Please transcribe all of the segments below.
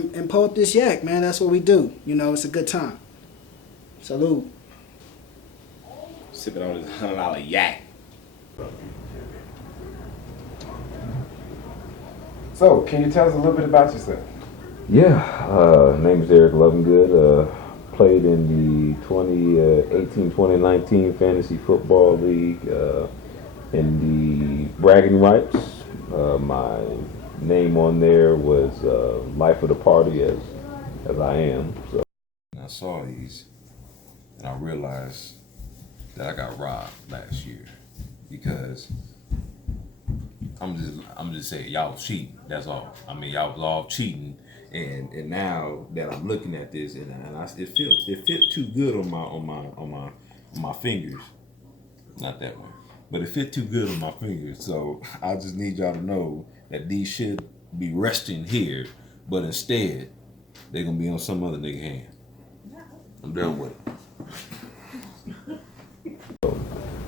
and pull up this yak, man. That's what we do. You know, it's a good time. Salute. Sipping on this $100 yak. So, can you tell us a little bit about yourself? Yeah, name is Eric Lovingood. Played in the 2018-2019 Fantasy Football League in the bragging rights. My name on there was Lifeoftheparty as I am. So I saw these and I realized that I got robbed last year because I'm just saying y'all was cheating. That's all. I mean, y'all was all cheating, and now that I'm looking at this and it fit too good on my fingers. Not that one, but it fit too good on my fingers. So I just need y'all to know that these should be resting here, but instead they're gonna be on some other nigga hand. I'm done with it.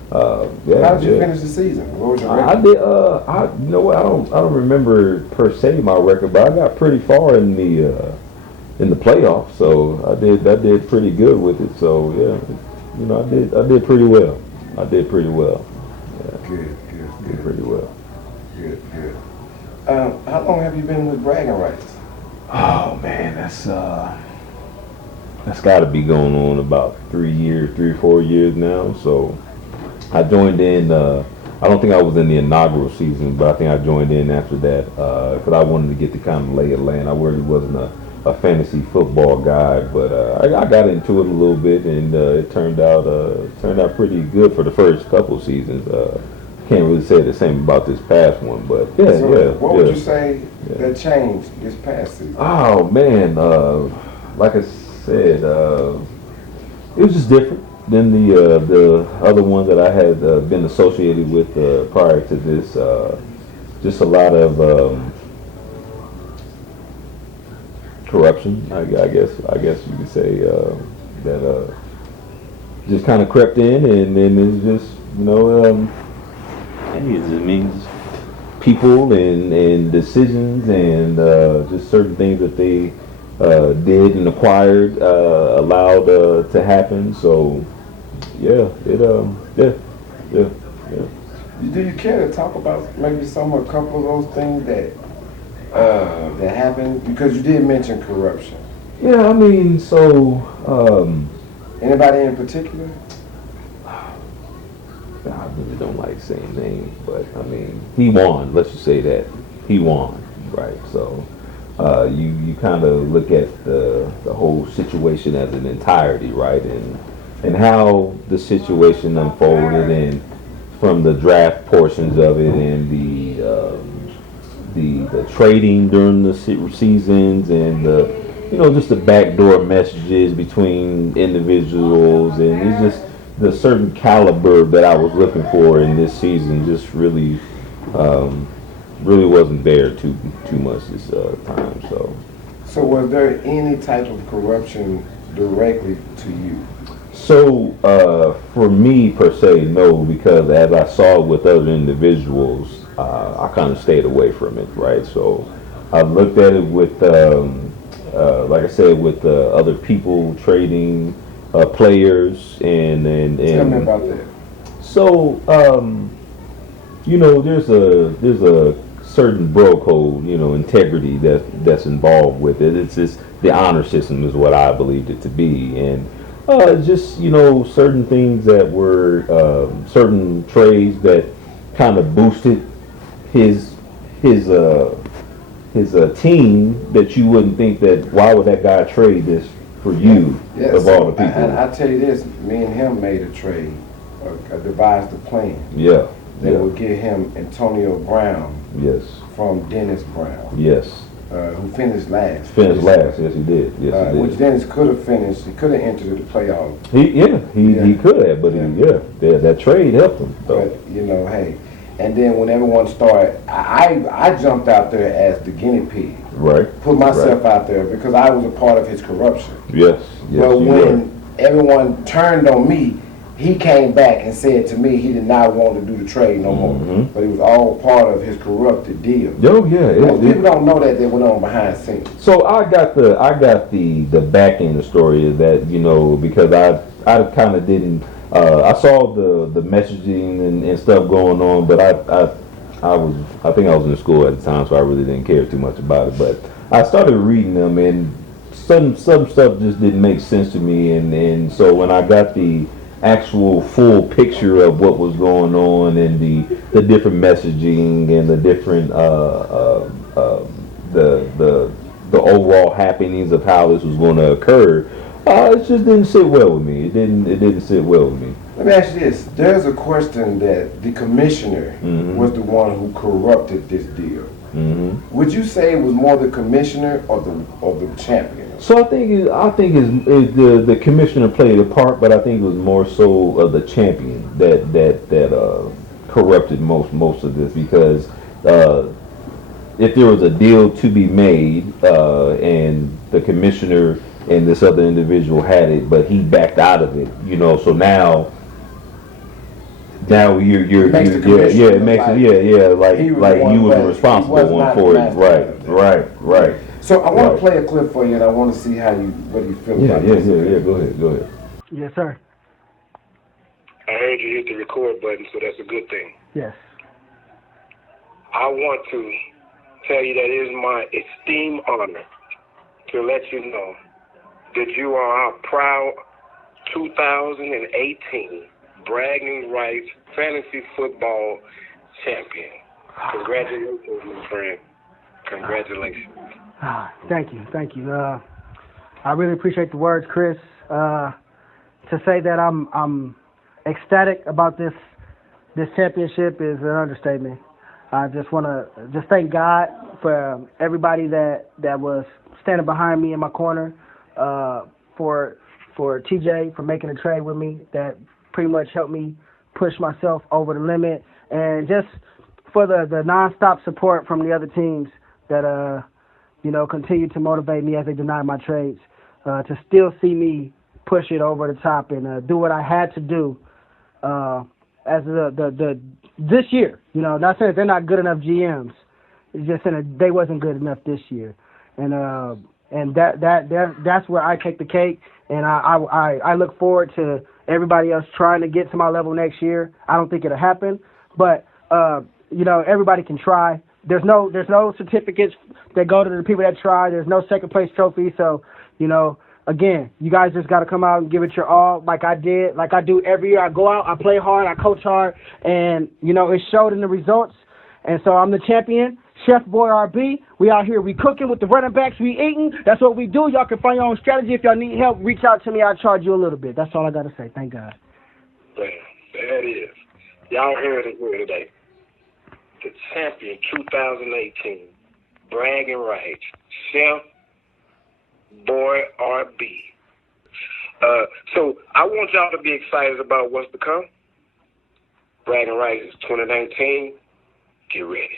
How did you finish the season? What was your record? I did. You know what? I don't remember per se my record, but I got pretty far in the playoffs. So I did pretty good with it. So yeah, you know, I did pretty well. I did pretty well. Yeah. Good. Did pretty well. Good. How long have you been with bragging rights? Oh man, that's got to be going on about 3 or 4 years now. So I joined in. I don't think I was in the inaugural season, but I think I joined in after that because I wanted to get the kind of lay of land. I really wasn't a fantasy football guy, but I got into it a little bit, and it turned out pretty good for the first couple seasons. Can't really say the same about this past one, but What would you say that changed this past season? Oh man, like I said, it was just different than the other ones that I had been associated with prior to this. Just a lot of corruption, I guess you could say, that just kind of crept in, and then it's just, you know, it means people and decisions and just certain things that they did and acquired allowed to happen. So yeah. Do you care to talk about maybe a couple of those things that happened? Because you did mention corruption. Yeah, I mean, so Anybody in particular? I really don't like saying names, but I mean, he won. Let's just say that he won, right? So you kind of look at the whole situation as an entirety, right? And how the situation unfolded, and from the draft portions of it, and the trading during the seasons, and just the backdoor messages between individuals, and it's just the certain caliber that I was looking for in this season just really wasn't there too much this time. So was there any type of corruption directly to you? So for me per se, no, because as I saw with other individuals, I kind of stayed away from it, right? So I looked at it with, like I said, with other people trading players and Tell me about that. So there's a certain bro code, integrity that's involved with it. It's just the honor system is what I believed it to be, and just certain things that were certain trades that kind of boosted his team, that you wouldn't think that why would that guy trade this for you of all the people. I tell you this, me and him made a trade, devised a plan. Yeah. That would get him Antonio Brown. Yes. From Dennis Brown. Yes. Who finished last. Yes he did. Yes he did. Which Dennis could have finished. He could have entered the playoffs. He could have, but that trade helped him. So. But hey, and then when everyone started, I jumped out there as the guinea pig. Right. Put myself out there because I was a part of his corruption. Yes. But when everyone turned on me, he came back and said to me he did not want to do the trade no more. But it was all part of his corrupted deal. Oh yeah, People don't know that went on behind the scenes. So I got the back end of the story is that, you know, because I kind of didn't I saw the messaging and stuff going on, but I think I was in school at the time, so I really didn't care too much about it. But I started reading them, and some stuff just didn't make sense to me, and so when I got the actual full picture of what was going on and the different messaging and the different the overall happenings of how this was going to occur, it just didn't sit well with me. It didn't sit well with me. Let me ask you this: there's a question that the commissioner was the one who corrupted this deal. Would you say it was more the commissioner or the champion? So I think the commissioner played a part, but I think it was more so of the champion that corrupted most of this, because if there was a deal to be made and the commissioner and this other individual had it, but he backed out of it, you know. So now you're it makes it like you were the responsible one for it. Right. So I want to play a clip for you, and I want to see what you feel about this. Yeah. Go ahead. Yes, sir. I heard you hit the record button, so that's a good thing. Yes. I want to tell you that it is my esteemed honor to let you know that you are our proud 2018 Bragging Rights Fantasy Football Champion. Congratulations, my friend. Congratulations. Thank you. I really appreciate the words, Chris. To say that I'm ecstatic about this championship is an understatement. I just want to thank God for everybody that was standing behind me in my corner, for TJ for making a trade with me that pretty much helped me push myself over the limit, and just for the nonstop support from the other teams that continue to motivate me as they deny my trades, to still see me push it over the top and do what I had to do as this year. You know, not saying that they're not good enough GMs. It's just saying that they wasn't good enough this year, and that's where I take the cake. And I look forward to everybody else trying to get to my level next year. I don't think it'll happen, but everybody can try. There's no certificates that go to the people that try. There's no second place trophy. So, again, you guys just got to come out and give it your all, like I did, like I do every year. I go out, I play hard, I coach hard, and it showed in the results. And so I'm the champion, Chef Boy RB. We out here, we cooking with the running backs, we eating. That's what we do. Y'all can find your own strategy. If y'all need help, reach out to me. I'll charge you a little bit. That's all I got to say. Thank God. Bam. There it is. Y'all heard it here today. The champion 2018, bragging rights, Chef Boy RB. So I want y'all to be excited about what's to come. Bragging rights is 2019. Get ready.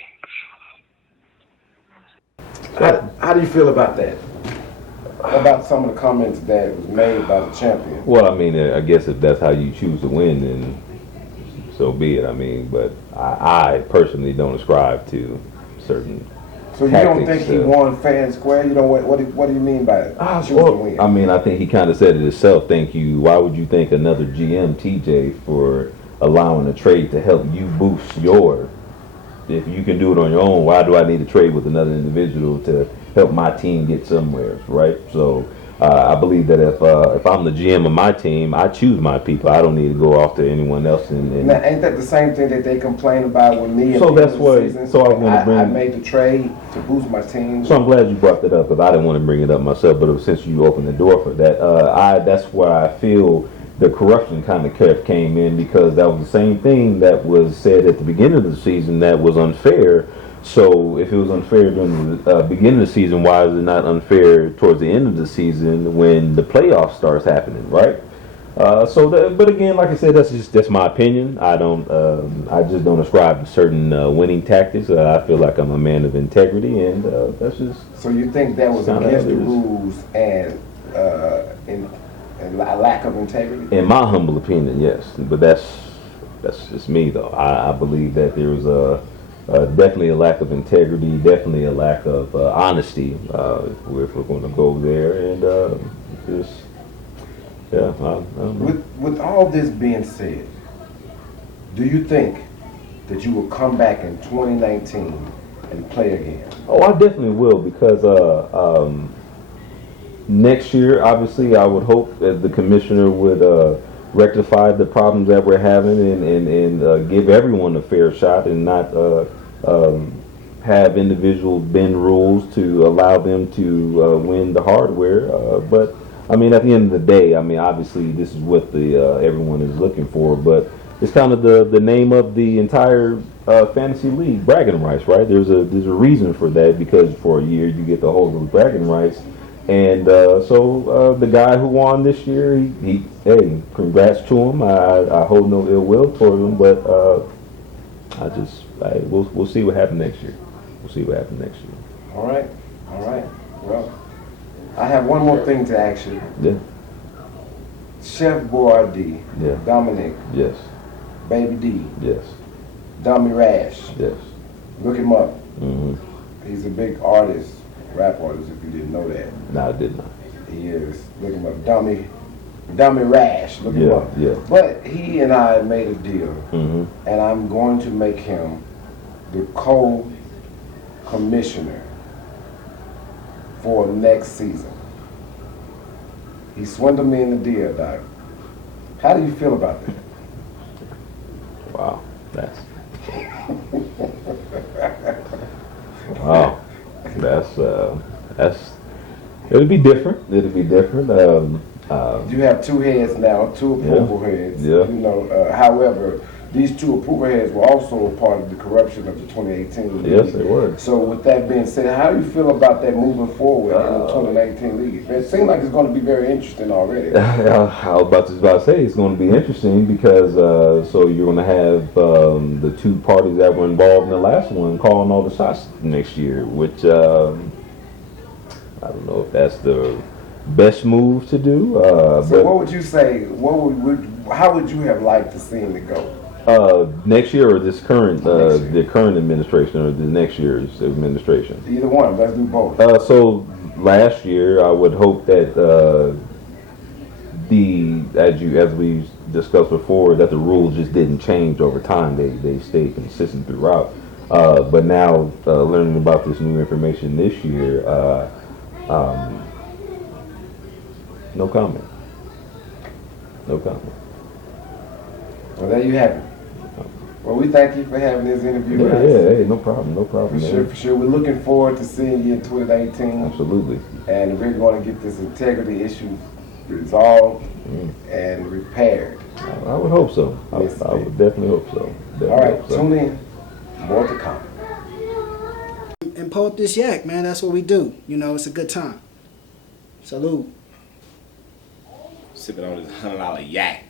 How do you feel about that? About some of the comments that was made by the champion? Well, I mean, I guess if that's how you choose to win, then so be it. I mean, but I personally don't ascribe to certain. So you don't think he won fair and square? You don't. What do you mean by choose to win? I mean, I think he kind of said it himself. Thank you. Why would you thank another GM, TJ, for allowing a trade to help you boost your? If you can do it on your own, why do I need to trade with another individual to help my team get somewhere, right? So I believe that if I'm the GM of my team, I choose my people. I don't need to go off to anyone else. Now, ain't that the same thing that they complain about with me? So that's what. So I want to bring. I made the trade to boost my team. So I'm glad you brought that up, because I didn't want to bring it up myself. But since you opened the door for that, that's where I feel the corruption kind of came in, because that was the same thing that was said at the beginning of the season that was unfair. So if it was unfair during the beginning of the season, why is it not unfair towards the end of the season when the playoff starts happening, right? But again, like I said, that's my opinion. I just don't ascribe to certain winning tactics. I feel like I'm a man of integrity, and that's just. So you think that was against the rules and And a lack of integrity? In my humble opinion, yes. But that's just me, though. I believe that there was definitely a lack of integrity, definitely a lack of honesty, if we're going to go there, and just, yeah, I don't know. With all this being said, do you think that you will come back in 2019 and play again? Oh, I definitely will, because next year, obviously, I would hope that the commissioner would rectify the problems that we're having and give everyone a fair shot and not have individuals bend rules to allow them to win the hardware. But I mean, at the end of the day, I mean, obviously, this is what the everyone is looking for. But it's kind of the name of the entire fantasy league, bragging rights, right? There's a reason for that, because for a year you get the whole of bragging rights. And so the guy who won this year, he hey, congrats to him. I hold no ill will toward him, but we'll see what happens next year. We'll see what happens next year. All right. Well, I have one more thing to ask you. Yeah. Chef Boyardee, Yeah. Dominic, Yes. Baby D, Yes. Dummy Rash. Yes. Look him up. Mm-hmm. He's a big artist, rap artist, if you didn't know that. No, I did not. He is. Look him up. Dummy Rash. Look him Yeah. up. Yeah. But he and I made a deal, Mm-hmm. and I'm going to make him the co-commissioner for next season. He swindled me in the deal, Doc. How do you feel about that? Wow. Wow. That's. It'll be different. It'll be different. You have two heads now, two approval heads. Yeah. You know, however, these two approval heads were also a part of the corruption of the 2018 league. Yes, they were. So with that being said, how do you feel about that moving forward in the 2019 league? It seems like it's going to be very interesting already. I was about to say it's going to be interesting, because so you're going to have the two parties that were involved in the last one calling all the shots next year, which I don't know if that's the best move to do. So but what would you say? How would you have liked to see it go? next year, or this current Next year. the current administration, or the next year's administration? Either one. Let's do both. So last year, I would hope that as we discussed before, that the rules just didn't change over time. They stayed consistent throughout. But now, learning about this new information this year, no comment. No comment. Well, there you have it. Well, we thank you for having this interview with us. Yeah, hey, no problem, For man. sure. We're looking forward to seeing you in 2018. Absolutely. And we're going to get this integrity issue resolved and repaired. I would hope so. I would definitely hope so. Definitely All right, hope so. tune in. More to come. And pull up this yak, man. That's what we do. You know, it's a good time. Salute. Sipping on this $100 yak.